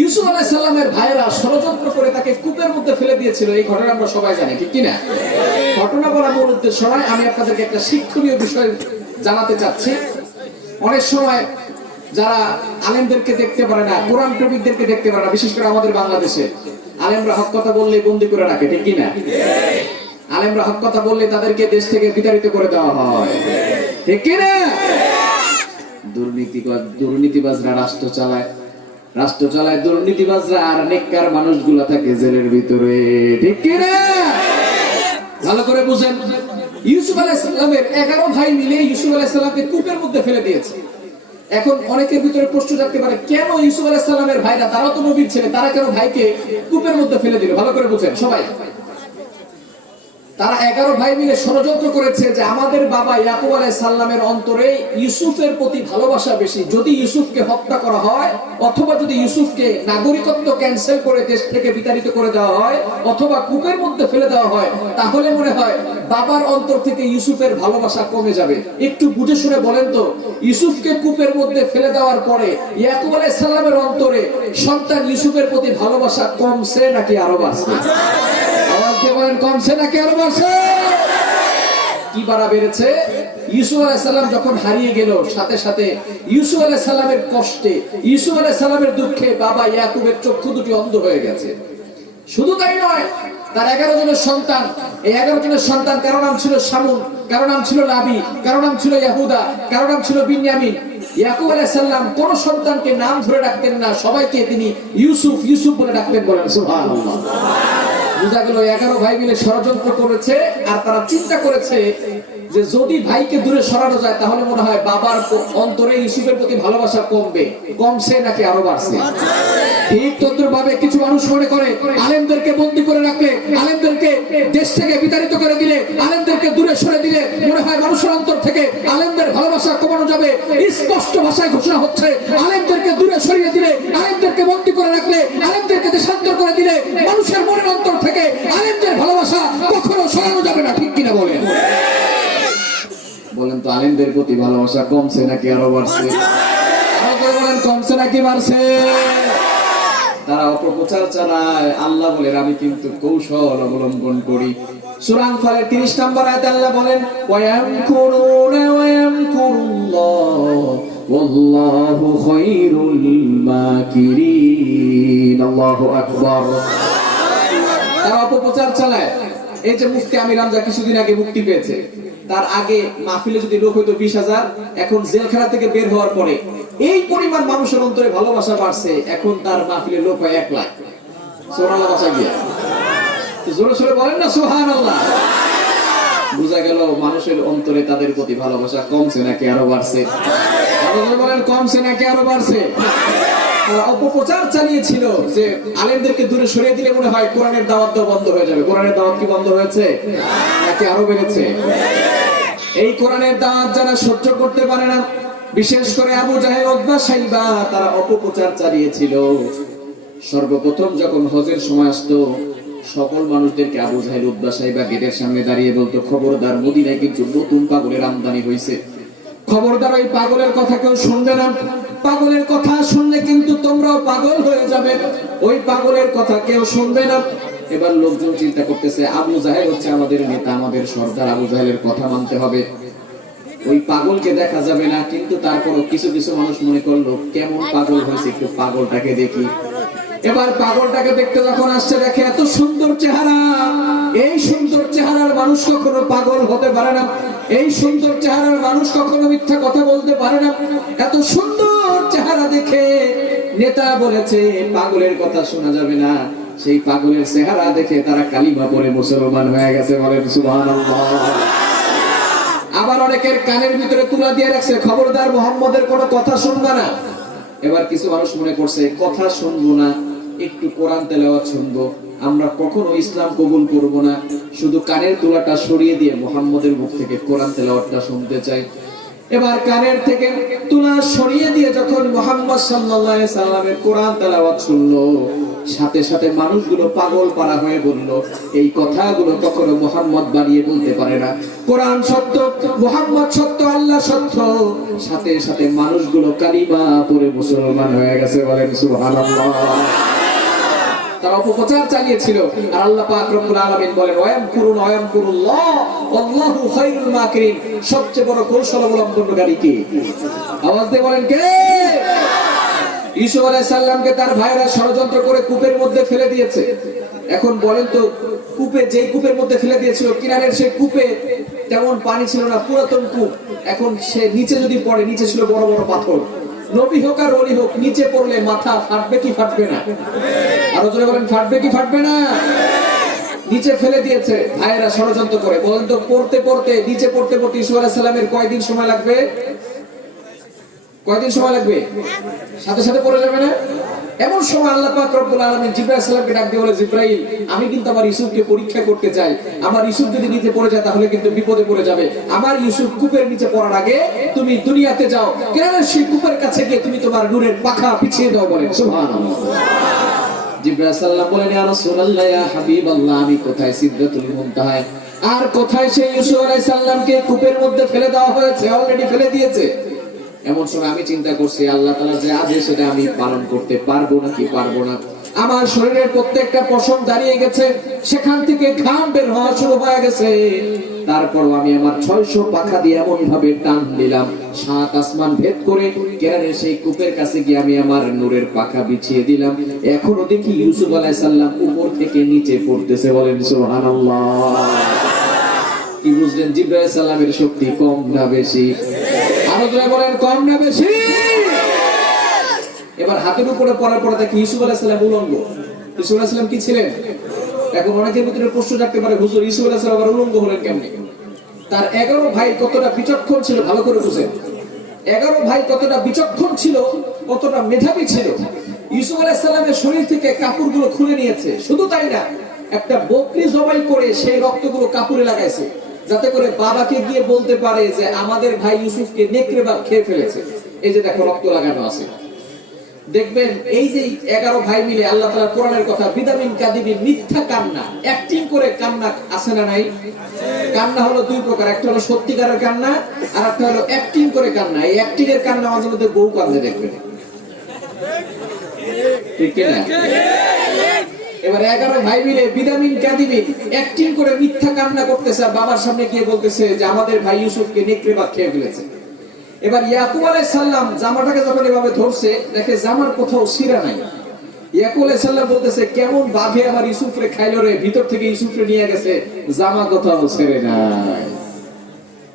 ইউসুফ আলাইহিস সালামের ভাইরা ষড়যন্ত্র করে তাকে কূপের মধ্যে ফেলে দিয়েছিল। এই ঘটনা আমরা সবাই জানি, ঠিক কি না? ঘটনা বলার মূল উদ্দেশ্য নয়, আমি আপনাদেরকে একটা শিক্ষণীয় বিষয় জানাতে চাচ্ছি। অনেক সময় যারা আলেমদেরকে দেখতে পারে না, কোরআন প্রেমিকদেরকে দেখতে পারে না, বিশেষ করে আমাদের বাংলাদেশে আলেমরা হক কথা বললে বন্দী করে রাখে, ঠিক কি না? আলেমরা হক কথা বললে তাদেরকে দেশ থেকে বিতাড়িত করে দেওয়া হয়, ঠিক কি না? দুর্নীতিবাজরা রাষ্ট্র চালায়, দুর্নীতিবাজরা, আর নেককার মানুষগুলো থাকে জেলের ভিতরে, ঠিক কি না? ভালো করে বুঝেন। ইউসুফ আলাইহিস সালামের 11 ভাই মিলে ইউসুফ আলাইহিস সালামকে কূপের মধ্যে ফেলে দিয়েছে। এখন অনেকের ভিতরে প্রশ্ন জাগতে পারে, কেন ইউসুফ আলাইহিস সালামের ভাইরা, তারা তো নবীর ছেলে, তারা কেন ভাইকে কূপের মধ্যে ফেলে দিল? ভালো করে বুঝেন সবাই। তারা 11 ভাই মিলে ষড়যন্ত্র করেছে যে আমাদের বাবা ইয়াকুব আলাইহিস সালামের অন্তরে ইউসুফের প্রতি ভালোবাসা বেশি। যদি ইউসুফকে হত্যা করা হয়, অথবা যদি ইউসুফকে নাগরিকত্ব ক্যান্সেল করে দেশ থেকে বিতাড়িত করে দেওয়া হয়, অথবা কূপের মধ্যে ফেলে দেওয়া হয়, তাহলে মনে হয় বাবার অন্তর থেকে ইউসুফের ভালোবাসা কমে যাবে। একটু বুঝে শুনে বলেন তো, ইউসুফকে কূপের মধ্যে ফেলে দেওয়ার পরে ইয়াকুব আলাইহিস সালামের অন্তরে সন্তান ইউসুফের প্রতি ভালোবাসা কমছে নাকি আরো বাড়ছে? কমছে নাকি আরো বাড়ছে? কি বাড়া বেড়েছে? ইউসুফ আলাইহিস সালাম যখন হারিয়ে গেল, সাথে সাথে ইউসুফ আলাইহিস সালামের কষ্টে, ইউসুফ আলাইহিস সালামের দুঃখে বাবা ইয়াকুবের চক্ষু দুটি অন্ধ হয়ে গেছে। শুধু তাই নয়, তার 11 জনের সন্তান, এই 11 জনের সন্তান কারো নাম ছিল শামুন, কারো নাম ছিল লাবি, কারো নাম ছিল ইয়াহুদা, কারো নাম ছিল বিনয়ামিন। ইয়াকুব আলাইহিস সালাম কোন সন্তানকে নাম ধরে ডাকতেন না, সবাইকে তিনি ইউসুফ ইউসুফ বলে ডাকতেন। বলেন সুবহানাল্লাহ। বুঝা গেল 11 ভাই মিলে ষড়যন্ত্র করেছে, আর তারা চিন্তা করেছে যে যদি ভাইকে দূরে সরানো যায় তাহলে মনে হয় বাবার অন্তরে ইউসুফের প্রতি ভালোবাসা কমবে। কমছে নাকি আরো বাড়ছে? ঠিক তদ্রুপ ভাবে কিছু মানুষ মনে করে আলেমদেরকে বন্দী করে রাখলে, আলেমদেরকে দেশ থেকে বিতাড়িত করে দিলে, আলেমদেরকে দূরে সরে দিলে মনে হয় মানুষের অন্তর থেকে আলেমদের ভালোবাসা কমানো যাবে। স্পষ্ট ভাষায় ঘোষণা হচ্ছে, আলেমদেরকে দূরে সরিয়ে দিলে, আলেমদেরকে বন্দী করে রাখলে, আলেমদেরকে দেশান্তর করে দিলে মানুষের মনের অন্তর থেকে আলেমদের ভালোবাসা কখনো সরানো যাবে না, ঠিক কিনা বলেন? বলেন তো, আলেমদের প্রতি ভালোবাসা কমছে নাকি আরো বাড়ছে? বলেন, কমছে নাকি বাড়ছে? তারা অপপ্রচার চালায়। আল্লাহ বলেন, আমি কিন্তু কৌশল অবলম্বন করি। সূরা আনফালের 30 নম্বর আয়াতে আল্লাহ বলেন, ওয়ায়ামকুরুনা ওয়ায়ামকুরুল্লাহ ওয়াল্লাহু খায়রুল মাকিরিন। আল্লাহু আকবার। তারা অপপ্রচার চালায়। এই যে মুফতি আমির হামজা কিছুদিন আগে মুক্তি পেয়েছে, তার আগে মাহফিলে যদি লোক হইতো 20,000, এখন জেলখানা থেকে বের হওয়ার পরে এই পরিমাণ মানুষের অন্তরে ভালোবাসা বাড়ছে, এখন তার মাহফিলে লোক হয় 1 লাখ। সুবহানাল্লাহ। বাঁচা গিয়া জোরে সোরে বলেন না সুবহানাল্লাহ। বুঝা গেল মানুষের অন্তরে তাদের প্রতি ভালোবাসা কমছে নাকি আরো বাড়ছে? বলেন, কমছে নাকি আরো বাড়ছে? অপপ্রচার চালিয়েছিল যে আলেমদেরকে দূরে সরিয়ে দিলে মনে হয় কোরআনের দাওয়াত বন্ধ হয়ে যাবে। কোরআনের দাওয়াত কি বন্ধ হয়েছে নাকি আরো বেড়েছে? এই কোরআনের দাওয়াত যারা সহ্য করতে পারে না, বিশেষ করে আবু জাহেল, উতবা, শাইবা, তারা অপপ্রচার চালিয়েছিল। সর্বপ্রথম যখন হজের সময় আসতো, সকল মানুষদেরকে আবু জাহেল, উতবা, শাইবা গেটের সামনে দাঁড়িয়ে বলতো, খবরদার, মদিনায় কিন্তু নতুন পাগলের আমদানি হয়েছে, খবরদার ওই পাগলের কথা কেউ শুনবে না, পাগলের কথা শুনলে কিন্তু তোমরাও পাগল হয়ে যাবে, ওই পাগলের কথা কেউ শুনবে না। এবার লোকজন চিন্তা করতেছে, আবু জাহেল হচ্ছে আমাদের নেতা, আমাদের সর্দার, আবু জাহেলের কথা মানতে হবে, ওই পাগলকে দেখা যাবে না। কিন্তু তারপরও কিছু কিছু মানুষ মনে করলো, কেমন পাগল হয়েছে, একটু পাগলটাকে দেখি। এবার পাগলটাকে দেখতে যখন আসছে, দেখে এত সুন্দর চেহারা, এই সুন্দর চেহারার মানুষ কখনো পাগল হতে পারে না, এই সুন্দর চেহারার মানুষ কখনো মিথ্যা কথা বলতে পারে না। এত সুন্দর চেহারা দেখে নেতা বলেছে, পাগলের কথা শোনা যাবে না, সেই পাগলের চেহারা দেখে তারা কালিমা পড়ে মুসলমান হয়ে গেছে, বলেন সুবহানাল্লাহ। আবার অনেকের কানের ভিতরে তুলা দিয়ে রাখছে, খবরদার মুহাম্মদের কোনো কথা শুনবা না। এবার কিছু মানুষ মনে করছে কথা শুনবো না, একটু কোরআন তেলাওয়াত শুনবো, আমরা কখনো ইসলাম কবুল করব না, শুধু কানের তুলাটা সরিয়ে দিয়ে মুহাম্মদের মুখ থেকে কোরআন তেলাওয়াতটা শুনতে চাই। এবার কানের থেকে তুলা সরিয়ে দিয়ে যখন মুহাম্মদ সাল্লাল্লাহু আলাইহি সাল্লামের কোরআন তেলাওয়াত শুনলো, সাথে সাথে মানুষগুলো পাগল পারা হয়ে বলল, এই কথাগুলো কখনো মুহাম্মদ বানিয়ে বলতে পারে না, কোরআন সত্য, মুহাম্মদ সত্য, আল্লাহ সত্য। সাথে সাথে মানুষগুলো কালিমা পড়ে মুসলমান হয়ে গেছে, বলেন সুবহানাল্লাহ। তারা অপপ্রচার চালিয়েছিল, আর আল্লাহ পাক রব্বুল আলামিন বলেন ওয়ায়ামকুরুন ওয়ায়ামকুরুল্লাহ আল্লাহু খায়রুল মাকিরিন। সবচেয়ে বড় কৌশল অবলম্বনকারী কে? আওয়াজ দিয়ে বলেন কে? ইউসুফ আলাইহিস সালামকে তার ভাইরা ষড়যন্ত্র করে কূপের মধ্যে ফেলে দিয়েছে। এখন বলেন তো, কূপে, যেই কূপের মধ্যে ফেলে দিয়েছিল, কিনারের সেই কূপে তেমন পানি ছিল না, পুরাতন কূপ। এখন সে নিচে যদি পড়ে, নিচে ছিল বড় বড় পাথর, নবী হোক আর ওলি হোক, নিচে পড়লে মাথা ফাটবে কি ফাটবে না? আরো জোরে বলেন, ফাটবে কি ফাটবে না? নিচে ফেলে দিয়েছে ভাইয়েরা ষড়যন্ত্র করে। বলেন তো, পড়তে পড়তে, নিচে পড়তে পড়তে ইউসুফ আলাইহিস সালামের কয়দিন সময় লাগবে? কয়দিন সময় লাগবে? সাথে সাথে পড়ে যাবে না? এমন সময় আল্লাহ পাক রব্বুল আলামিন জিবরাইল সালামকে ডাক দিয়ে বলে, জিবরাইল, আমি কিন্তু আমার ইউসুফকে পরীক্ষা করতে চাই, আমার ইউসুফ যদি নিচে পড়ে যায় তাহলে কিন্তু বিপদে পড়ে যাবে। আমার ইউসুফ কূপের নিচে পড়ার আগে তুমি দুনিয়াতে যাও, কেন সেই কূপের কাছে গিয়ে তুমি তোমার নূরের পাখা পিছিয়ে দাও, বলেন সুবহানাল্লাহ। জিবরাইল সাল্লাল্লাহু বলেন, ইয়া রাসূলুল্লাহ, ইয়া হাবিবাল্লাহ, আমি কোথায় সিদরাতুল মুনতাহায়, আর কোথায় সেই ইউসুফ আলাইহিস সালামকে কূপের মধ্যে ফেলে দেওয়া হয়েছে, অলরেডি ফেলে দিয়েছে। এমন সময় আমি চিন্তা করছি, আল্লাহ তাআলা যে আদেশ সেটা আমি পালন করতে পারবো নাকি পারবো না। আমার শরীরের প্রত্যেকটা পশম দাঁড়িয়ে গেছে, সেখান থেকে ঘাম বের হওয়া শুরু হয়ে গেছে। তারপর আমি আমার 600 পাখা দিয়ে এমন ভাবে টান দিলাম, 7 আসমান ভেদ করে কেরানের সেই কূপের কাছে গিয়ে আমি আমার নূরের পাখা বিছিয়ে দিলাম। এখনো দেখি ইউসুফ আলাইহিস সালাম উপর থেকে নিচে পড়তেছে, বলেন সুবহানাল্লাহ। কি বুঝলেন? জিবরাইল সালামের শক্তি কম না বেশি? আরো জোরে বলেন, কম না বেশি? এবার হাতের উপরে পড়ার পরে দেখি ইউসুফ আলাইহিস সালাম উলঙ্গ। ইউসুফ আলাইহিস সালাম কি ছিলেন? এখন অনেকের ভিতরে প্রশ্ন জাগতে পারে, হুজুর ইউসুফ আলাইহিস সালাম আবার উলঙ্গ হলেন কেমনে? তার 11 ভাই কতটা বিচক্ষণ ছিল, ভালো করে বুঝেন। 11 ভাই কতটা বিচক্ষণ ছিল, কতটা মেধাবী ছিল। ইউসুফ আলাইহিস সালামের শরীর থেকে কাপড়গুলো খুলে নিয়েছে। শুধু তাই না, একটা বকরি জবাই করে সেই রক্তগুলো কাপড়ে লাগাইছে, যাতে করে বাবাকে গিয়ে বলতে পারে যে আমাদের ভাই ইউসুফকে নেকড়ে বাঘ খেয়ে ফেলেছে। এই যে দেখো রক্ত লাগানো আছে। দেখবেন এই যে 11 ভাই মিলে আল্লাহ তাআলা কোরআনের কথা, বিদামিন কাদিবিন, মিথ্যা কান্না, অ্যাক্টিং করে কান্না আছে না নাই? কান্না হলো দুই প্রকার, একটা হলো সত্যিকারের কান্না, আর একটা হলো অ্যাক্টিং করে কান্না। এই অ্যাক্টিং এর কান্না মাঝে মধ্যে বউ কাঁদে, দেখবেন, ঠিক কি না? এবার 11 ভাই মিলে বিদামিন কাদিবিন অ্যাক্টিং করে মিথ্যা কান্না করতেছে, আর বাবার সামনে গিয়ে বলতেছে যে আমাদের ভাই ইউসুফকে নেকড়ে বাঘ খেয়ে ফেলেছে। এবার ইয়াকুব আলাইহিস সালাম জামাটাকে যখন এভাবে ধরছে, দেখে জামার কোথাও ছিঁড়া নাই। ইয়াকুব আলাইহিস সালাম বলতেছে, কেমন বাঘে আমার ইউসুফরে খাইলো রে, ভিতর থেকে ইউসুফরে নিয়ে গেছে, জামা কোথাও ছেড়ে নাই।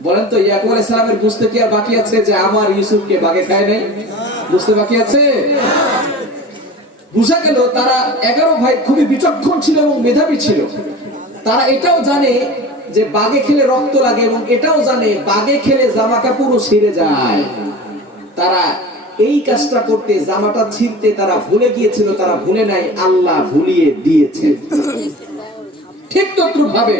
বলেন তো, ইয়াকুব আলাইহিস সালামের বুঝতে কি আর বাকি আছে যে আমার ইউসুফকে বাঘে খায় নাই? বুঝতে বাকি আছে? বুঝা গেল তারা 11 ভাই খুবই বিচক্ষণ ছিল এবং মেধাবী ছিল। তারা এটাও জানে যে বাঘে খেলে রক্ত লাগে, এবং এটাও জানে বাঘে খেলে জামা কাপড়ও ছিঁড়ে যায়। তারা এই কাজটা করতে, জামাটা ছিঁড়তে তারা ভুলে গিয়েছিল, তারা ভুলে নাই, আল্লাহ ভুলিয়ে দিয়েছে। ঠিক তদ্রুপ ভাবে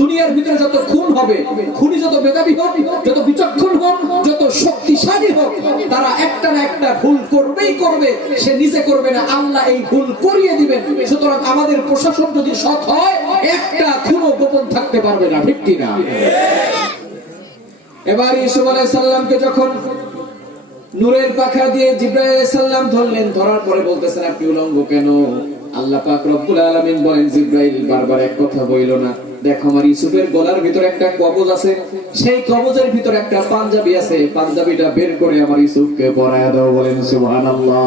দুনিয়ার ভিতরে যত খুন হবে, খুনি যত মেধাবী হোক, যত বিচক্ষণ হোক, যত শক্তিশালী হোক, তারা একটা না একটা ভুল করবেই করবে। সে নিজে করবে না, আল্লাহ এই ভুল করিয়ে দিবেন। সুতরাং আমাদের প্রশাসন যদি সৎ হয়, একটা খুনও গোপন থাকতে পারবে না, ঠিক কি না? এবার ইউসুফ আলাইহিস সালামকে যখন নূরের পাখা দিয়ে জিবরাইল আলাইহিস সালাম ধরলেন, ধরার পরে বলতেছেন, আপনি উলঙ্গ কেন? আল্লাহ পাক রব্বুল আলামিন বলেন, জিবরাইল বারবার এক কথা বইলো না, দেখো আমার ইউসুফের গলার ভিতরে একটা কবজ আছে, সেই কবজের ভিতরে একটা পাঞ্জাবি আছে, পাঞ্জাবিটা বের করে আমার ইউসুফকে পরায়া দাও, বলেন সুবহানাল্লাহ।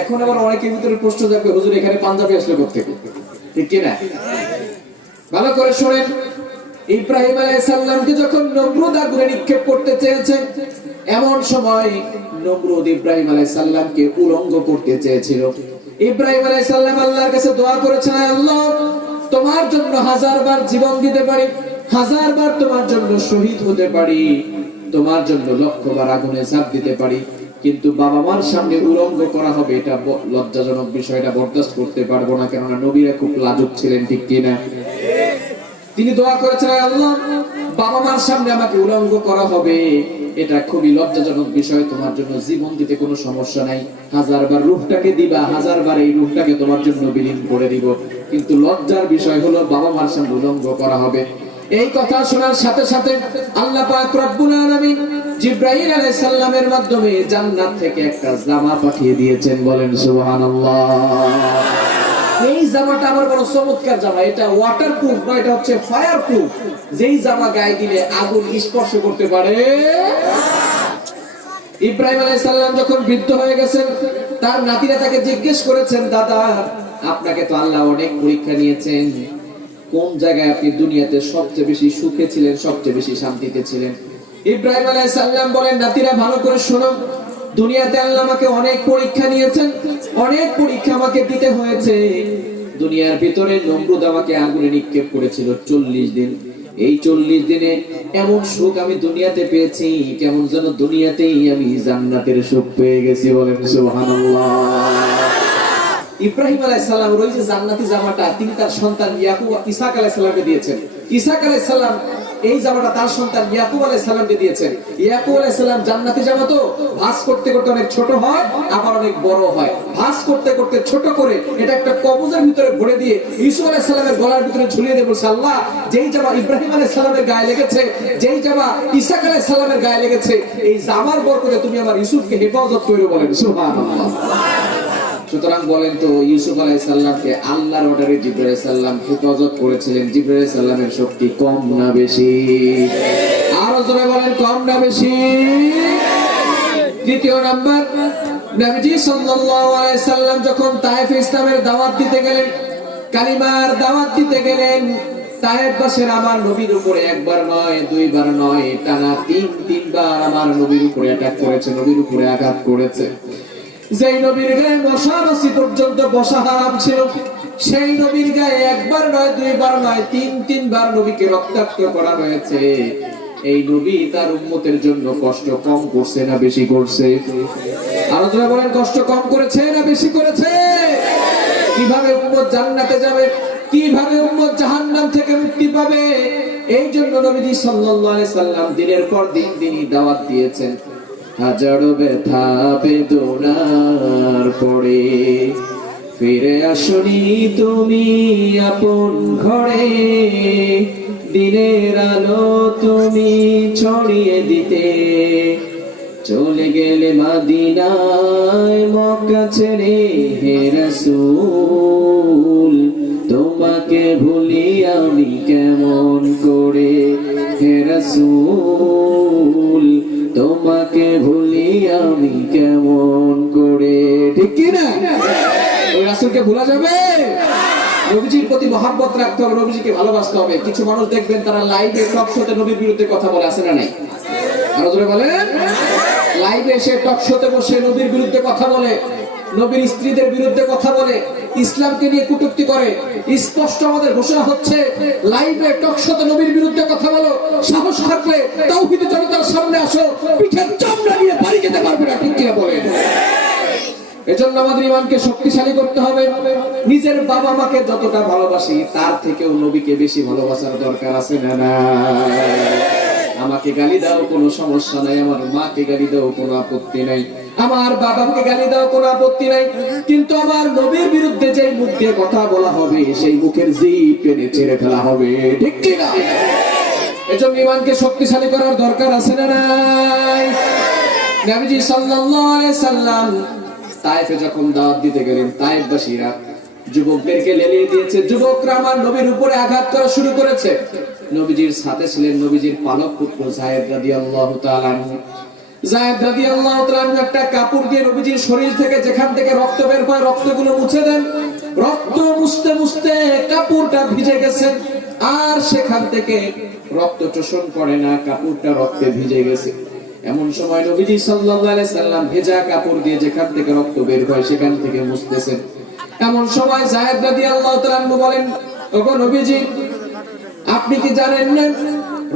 এখন আবার অনেকের ভিতরে প্রশ্ন জাগবে, হুজুর এখানে পাঞ্জাবি আসলে কোথা থেকে? ঠিক কি না? ভালো করে শুনেন, ইব্রাহিম আলাইহিস সালামকে যখন নমরুদ আগুনে নিক্ষেপ করতে চেয়েছে, এমন সময় নমরুদ ইব্রাহিম আলাইহিস সালামকে উলঙ্গ করতে চেয়েছিল। ইব্রাহিম আলাইহিস সালাম আল্লাহর কাছে দোয়া করেছেন, আল্লাহ তোমার জন্য 1000 বার জীবন দিতে পারি, 1000 বার তোমার জন্য শহীদ হতে পারি, তোমার জন্য 1,00,000 বার আগুনে ঝাঁপ দিতে পারি, কিন্তু বাবা মার সামনে উলঙ্গ করা হবে এটা লজ্জাজনক বিষয়, এটা বরদাস্ত করতে পারবো না, কেননা নবীরা খুব লাজুক ছিলেন, ঠিক কিনা? তিনি দোয়া করেছেন, আল্লাহ বাবা মার সামনে আমাকে উলঙ্গ করা হবে, এটা খুবই লজ্জাজনক বিষয়, তোমার জন্য জীবন দিতে কোনো সমস্যা নাই, 1000 বার রূহটাকে দিবা, 1000 বার এই রূহটাকে তোমার জন্য বিলীন করে দিব, কিন্তু লজ্জার বিষয় হলো বাবা মার সামনে উলঙ্গ করা হবে। এই কথা শোনার সাথে সাথে আল্লাহ পাক রব্বুল আলামিন জিবরাইল আলাইহিস সালামের মাধ্যমে জান্নাত থেকে একটা জামা পাঠিয়ে দিয়েছেন, বলেন সুবহানাল্লাহ। এই জামাটা আমার বড় চমৎকার জামা, এটা ওয়াটারপ্রুফ নয়, এটা হচ্ছে ফায়ার প্রুফ, যেই জামা গায়ে দিলে আগুন স্পর্শ করতে পারে। ইব্রাহিম আলাইহিস সালাম যখন বৃদ্ধ হয়ে গেছেন, তার নাতিরা তাকে জিজ্ঞেস করেছেন, দাদা আপনাকে তো আল্লাহ অনেক পরীক্ষা নিয়েছেন, কোন জায়গায় আপনি দুনিয়াতে সবচেয়ে বেশি সুখে ছিলেন, সবচেয়ে বেশি শান্তিতে ছিলেন? ইব্রাহিম আলাইহিস সালাম বলেন, নাতিরা ভালো করে শোনো, দুনিয়াতে আল্লাহ আমাকে অনেক পরীক্ষা নিয়েছেন, অনেক পরীক্ষা আমাকে দিতে হয়েছে। দুনিয়ার ভিতরে নমরুদ আমাকে আগুনে নিক্ষেপ করেছিল 40 দিন, এই 40 দিনে এমন সুখ আমি দুনিয়াতে পেয়েছি, কেমন যেন দুনিয়াতেই আমি জান্নাতের সুখ পেয়ে গেছি, বলেন সুবহানাল্লাহ। ইব্রাহিম আলাইহিস সালাম ওই যে জান্নাতি জামাটা তিনি তার সন্তান ইয়াকুব ইসহাক আলাইহিস সালামকে দিয়েছেন, ইসহাক আলাইহিস সালাম এই জামাটা তার সন্তান ইয়াকুব আলাইহিস সালামকে দিয়েছেন। ইয়াকুব আলাইহিস সালাম জান্নাতি জামা তো ভাঁজ করতে করতে অনেক ছোট হয়, আবার অনেক বড় হয়, ভাঁজ করতে করতে ছোট করে এটা একটা কবজের ভিতরে ভরে দিয়ে ইসুফ আলাইহিস সালামের গলার ভিতরে ঝুলিয়ে দিয়ে বলছে, আল্লাহ যেই জামা ইব্রাহিম আলাইহিস সালামের গায়ে লেগেছে, যেই জামা ইসহাক আলাইহিস সালামের গায়ে লেগেছে, এই জামার বরকতে তুমি আমার ইউসুফকে হেফাজত করো, বলেন সুবহানাল্লাহ। সুতরাং বলেন তো, ইউসুফ আলাইহিস সালামকে আল্লাহর অর্ডারে জিবরাইল আলাইহিস সালাম হেফাজত করেছিলেন, জিবরাইল আলাইহিস সালামের শক্তি কম না বেশি? আরো জোরে বলেন, কম না বেশি? দ্বিতীয় নাম্বার, নবীজি সাল্লাল্লাহু আলাইহি সাল্লাম যখন তায়েফ ইসলামের দাওয়াত দিতে গেলেন, কালিমার দাওয়াত দিতে গেলেন, তায়েফবাসীর আমার নবীর উপরে একবার নয়, দুইবার নয়, টানা তিনবার আমার নবীর উপরে অ্যাটাক করেছে, নবীর উপরে আঘাত করেছে। যেই নবীর গায়ে মশা মাছি পর্যন্ত বসা হারাম ছিল, সেই নবীর গায়ে একবার নয়, দুইবার নয়, তিনবার নবীকে রক্তাক্ত করা হয়েছে। এই নবী তার উম্মতের জন্য কষ্ট কম করছে না বেশি করছে? আরো যারা বলেন, কষ্ট কম করেছে না বেশি করেছে? কিভাবে উম্মত জান্নাতে যাবে, কিভাবে উম্মত জাহান্নাম থেকে মুক্তি পাবে, এই জন্য নবীজি সাল্লাল্লাহু আলাইহি সাল্লাম দিনের পর দিন দিনই দাওয়াত দিয়েছেন। হাজারো ব্যথা বেদনার পরে ফিরে আসনি তুমি আপন ঘরে, দিনের আলো তুমি ছড়িয়ে দিতে, চলে গেলে মদিনায় মক্কা ছেড়ে, হে রাসূল তোমাকে ভুলি আমি কেমন করে, হে রাসূল তোমাকে ভুলি আমি কেমন করে, ঠিক কি না? ওই রাসূলকে ভোলা যাবে? নবীজির প্রতি মহব্বত রাখতে হবে, নবীজিকে ভালোবাসতে হবে। কিছু মানুষ দেখবেন তারা লাইভে টক শোতে নবীর বিরুদ্ধে কথা বলে, আছে না নাই? আরো জোরে বলেন। লাইভে এসে টক শোতে বসে নবীর বিরুদ্ধে কথা বলে, নবীর স্ত্রীদের বিরুদ্ধে কথা বলে, ইসলামকে নিয়ে কটূক্তি করে। স্পষ্ট আমাদের ঘোষণা হচ্ছে, লাইভে টক শোতে নবীর বিরুদ্ধে কথা বলো, সাহস থাকলে তাওহীদের জনতার সামনে আসো, পিঠের চামড়া নিয়ে বাড়ি যেতে পারবে না, ঠিক কিনা বলেন? এজন্য আমাদের ঈমানকে শক্তিশালী করতে হবে। নিজের বাবা মাকে যতটা ভালোবাসি তার থেকেও নবীকে বেশি ভালোবাসার দরকার আছে না না? আমাকে গালি দাও কোনো সমস্যা নাই, আমার মাকে গালি দাও কোনো আপত্তি নাই, আমার বাবাকে গালি দাও কোনো আপত্তি নাই, কিন্তু আমার নবীর বিরুদ্ধে যেই মুখ দিয়ে কথা বলা হবে সেই মুখের জিভ টেনে ছেড়ে ফেলা হবে, ঠিক কি না? এজন্য ঈমানকে শক্তিশালী করার দরকার আছে না নাই? নবীজি সাল্লাল্লাহু আলাইহি সাল্লাম তায়েফে যখন দাওয়াত দিতে গেলেন, তায়েফবাসীরা যুবকদেরকে লেলিয়ে দিয়েছে, যুবকরা আমার নবীর উপরে আঘাত করা শুরু করেছে। নবীজির সাথে ছিলেন নবীজির পালক পুত্র যায়েদ রাদিয়াল্লাহু তাআলা আনহু। যায়েদ রাদিয়াল্লাহু তাআলা আনহু একটা কাপড় দিয়ে নবীজির শরীর থেকে যেখান থেকে রক্ত বের হয় রক্তগুলো মুছে দেন। রক্ত মুছতে মুছতে কাপড়টা ভিজে গেছে, আর সেখান থেকে রক্ত শোষণ করে না, কাপড়টা রক্তে ভিজে গেছে। এমন সময় নবীজি সাল্লাল্লাহু আলাইহি সাল্লাম ভেজা কাপড় দিয়ে যেখান থেকে রক্ত বের হয় সেখান থেকে মুছতেছেন। এমন সময় যায়েদ রাদিয়াল্লাহু তাআলা আনহু বলেন, ওগো নবীজি, আপনি কি জানেন না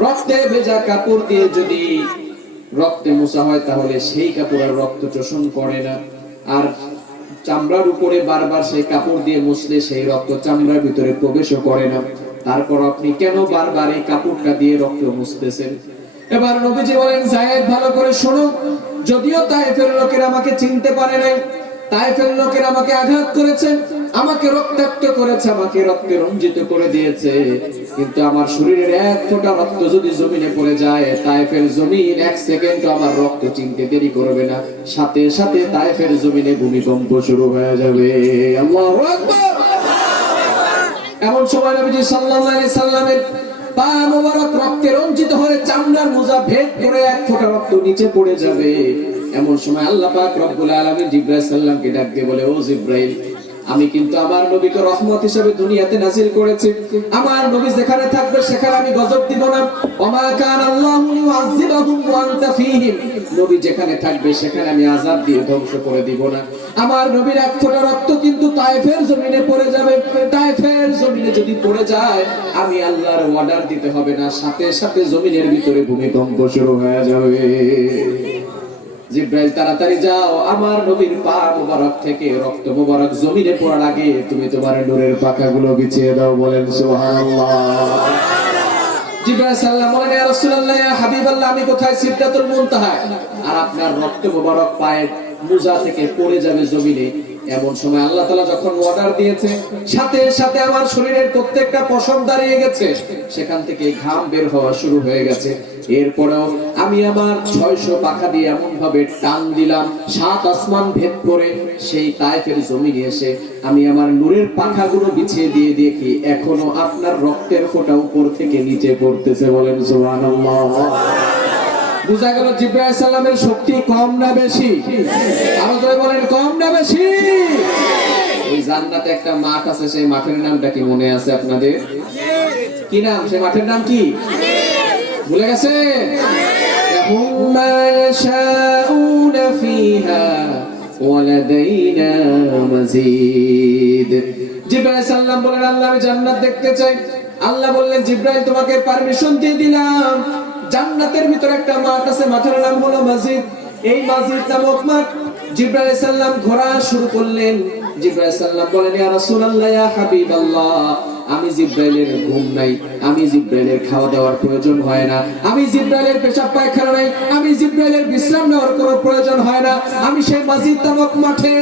রক্তে ভেজা কাপড় দিয়ে যদি রক্তে মোছা হয় তাহলে সেই কাপড়ের রক্ত শোষণ করে না, আর চামড়ার উপরে বারবার সেই কাপড় দিয়ে মুছলে সেই রক্ত চামড়ার ভিতরে প্রবেশও করে না, তারপর আপনি কেন বারবার এই কাপড়টা দিয়ে রক্ত মুছতেছেন? এবার নবীজি বলেন, যায়েদ ভালো করে শোনো, যদিও তায়েফের লোকেরা আমাকে চিনতে পারে নাই, তায়েফের লোকেরা আমাকে আঘাত করেছে, আমাকে রক্তাক্ত করেছে, আমাকে রক্তে রঞ্জিত করে দিয়েছে, কিন্তু আমার শরীরের এক ফোঁটা রক্ত যদি জমিনে পড়ে যায়, তায়েফের জমিন এক সেকেন্ড আমার রক্ত চিনতে দেরি করবে না, সাথে সাথে তায়েফের জমিনে ভূমিকম্প শুরু হয়ে যাবে। আল্লাহু আকবার। এমন সময় নবীজি সাল্লাল্লাহু আলাইহি সাল্লামের পা মোবারক রক্তে রঞ্জিত হয়ে চামড়ার মোজা ভেদ করে এক ফোঁটা রক্ত নিচে পড়ে যাবে। এমন সময় আল্লাহ পাক রব্বুল আলামিন জিবরাইল সাল্লামকে ডাক দিয়ে বলে, ও জিবরাইল, আমি কিন্তু আমার নবীকে রহমত হিসেবে দুনিয়াতে নাজিল করেছি, আমার নবী যেখানে থাকবে সেখানে আমি গজব দিব না। ওমা কান আল্লাহু ইউআযিবুহুম ওয়া আনতা ফীহিম, নবী যেখানে থাকবে সেখানে আমি আযাব দিয়ে ধ্বংস করে দিব না। আমার নবীর এক ফোঁটা রক্ত কিন্তু তায়েফের জমিনে পড়ে যাবে, তায়েফের জমিনে যদি পড়ে যায় আমি আল্লাহর অর্ডার দিতে হবে না, সাথে সাথে জমিনের ভিতরে ভূমিকম্প শুরু হয়ে যাবে। জিবরাইল তাড়াতাড়ি যাও, আমার নবীর পা মোবারক থেকে রক্ত মোবারক জমিনে পড়ার আগে তুমি তোমার নূরের পাখাগুলো বিছিয়ে দাও। বলেন সুবহানাল্লাহ। জিবরাইল সাল্লাল্লাহু বলেন, ইয়া রাসূলুল্লাহ, ইয়া হাবিবাল্লাহ, আমি কোথায়? সিদরাতুল মুনতাহায়, আর আপনার রক্ত মোবারক পায়ের মোজা থেকে পড়ে যাবে জমিনে। এমন সময় আল্লাহ তাআলা যখন অর্ডার দিয়েছে, সাথে সাথে আমার শরীরের প্রত্যেকটা পশম দাঁড়িয়ে গেছে, সেখান থেকে ঘাম বের হওয়া শুরু হয়ে গেছে। এরপরেও আমি আমার 600 পাখা দিয়ে এমন ভাবে টান দিলাম, 7 আসমান ভেদ করে সেই তায়েফের জমিনে এসে আমি আমার নূরের পাখাগুলো বিছিয়ে দিয়ে দেখি এখনো আপনার রক্তের ফোঁটা উপর থেকে নিচে পড়তেছে। বলেন সুবহানাল্লাহ। বুঝা গেল জিবরাইল সাল্লামের শক্তি কম না বেশি? আরো জোরে বলেন, কম না বেশি? ওই জান্নাতে একটা মাঠ আছে, সেই মাঠের নামটা কি মনে আছে আপনাদের? কি নাম সেই মাঠের নাম? কি ভুলে গেছে? জিবরাইল সাল্লাম বলেন, আল্লাহ আমি জান্নাত দেখতে চাই। আল্লাহ বললেন, জিবরাইল তোমাকে পারমিশন দিয়ে দিলাম, জান্নাতের ভিতরে একটা মাঠ আছে, মাঠের নাম হলো মসজিদ। এই মসজিদ নামক মাঠ জিবরাইল সাল্লাম ঘোরা শুরু করলেন। জিবরাইল সাল্লাম বলেন, ইয়া রাসূলুল্লাহ, ইয়া হাবিবাল্লাহ, আমি জিবরাইলের ঘুম নাই, আমি জিবরাইলের খাওয়া দাওয়ার প্রয়োজন হয় না, আমি জিবরাইলের পেশাব পায়খানা নাই, আমি জিবরাইলের বিশ্রাম নেওয়ার কোনো প্রয়োজন হয় না। আমি সেই মসজিদ নামক মাঠে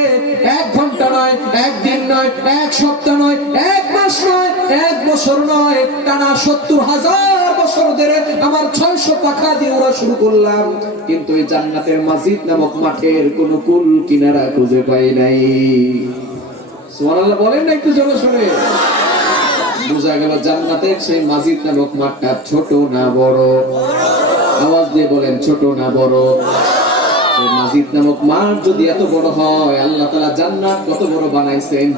1 ঘন্টা নয়, 1 দিন নয়, 1 সপ্তাহ নয়, 1 মাস নয়, 1 বছর নয়, টানা 70,000 বছর ধরে আমার 600 পাখা দিয়ে ওরা শুরু করলাম, কিন্তু এই জান্নাতের মসজিদ নামক মাঠের কোনো কুল কিনারা খুঁজে পাই নাই। সুবহানাল্লাহ বলেন না একটু জোরে শুনে? বুঝা গেল জান্নাতের সেই মসজিদ নামক মাঠটা ছোট না বড়? আওয়াজ দিয়ে বলেন, ছোট না বড়? এই মসজিদ নামক মাঠ যদি এত বড় হয়, আল্লাহ তাআলা জান্নাত কত বড় বানাইছেন,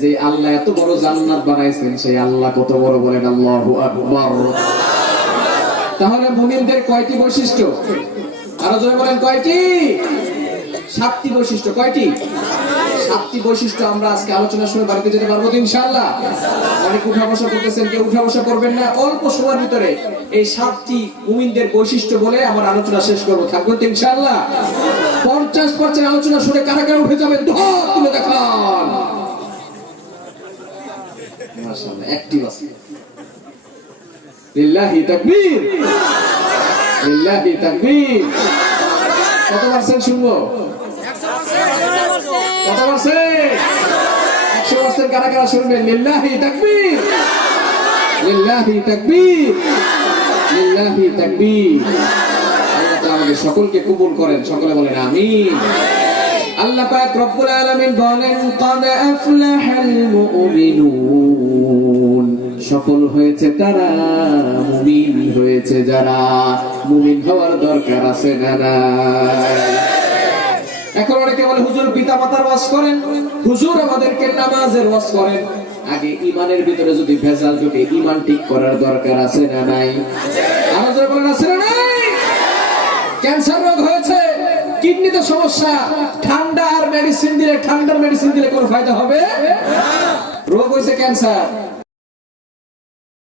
যে আল্লাহ এত বড় জান্নাত বানাইছেন, সেই আল্লাহ কত বড়? বলেন আল্লাহু আকবার। তাহলে মুমিনদের কয়টি বৈশিষ্ট্য? আরো জোরে বলেন, কয়টি? 7টি বৈশিষ্ট্য। কয়টি? 7টি বৈশিষ্ট্য আমরা আজকে আলোচনা শুনে বাড়িতে যেতে পারবো তো ইনশাআল্লাহ? অনেক উঠা বসা করতেছেন, কেউ উঠা বসা করবেন না। অল্প সময়ের ভিতরে এই 7টি মুমিনদের বৈশিষ্ট্য বলে আমার আলোচনা শেষ করবো, থাকবো তো ইনশাআল্লাহ? 50% আলোচনা শুনে কারা কারা উঠে যাবেন হাত তুলে দেখান। মাশাআল্লাহ, অ্যাক্টিভ আছে। লিল্লাহি তাকবীর, লিল্লাহি তাকবীর। কত পার্সেন্ট শুনবো? কত পার্সেন্ট? 100% কারা কারা শুনবেন? লিল্লাহি তাকবীর, লিল্লাহি তাকবীর, লিল্লাহি তাকবীর। আল্লাহ তাআলা আমাদের সকলকে কবুল করেন, সকলে বলেন আমিন। আল্লাহ পাক রব্বুল আলামিন বলেন, ক্বাদ আফলাহাল মুমিনুন, সফল হয়েছে তারা, মুমিন হয়েছে যারা। মুমিন হওয়ার দরকার আছে না নাই? এখন অনেকে বলে, হুজুর পিতা মাতার ওয়াজ করেন, হুজুর আমাদেরকে নামাজের ওয়াজ করেন। আগে ইমানের ভিতরে যদি ভেজাল ঢুকে, ইমান ঠিক করার দরকার আছে না নাই? আমাদের বলেন, আছে না নাই? ক্যান্সার রোগ হয়েছে, কিডনিতে সমস্যা, ঠান্ডার মেডিসিন দিলে কোনো ফায়দা হবে? রোগ হয়েছে ক্যান্সার,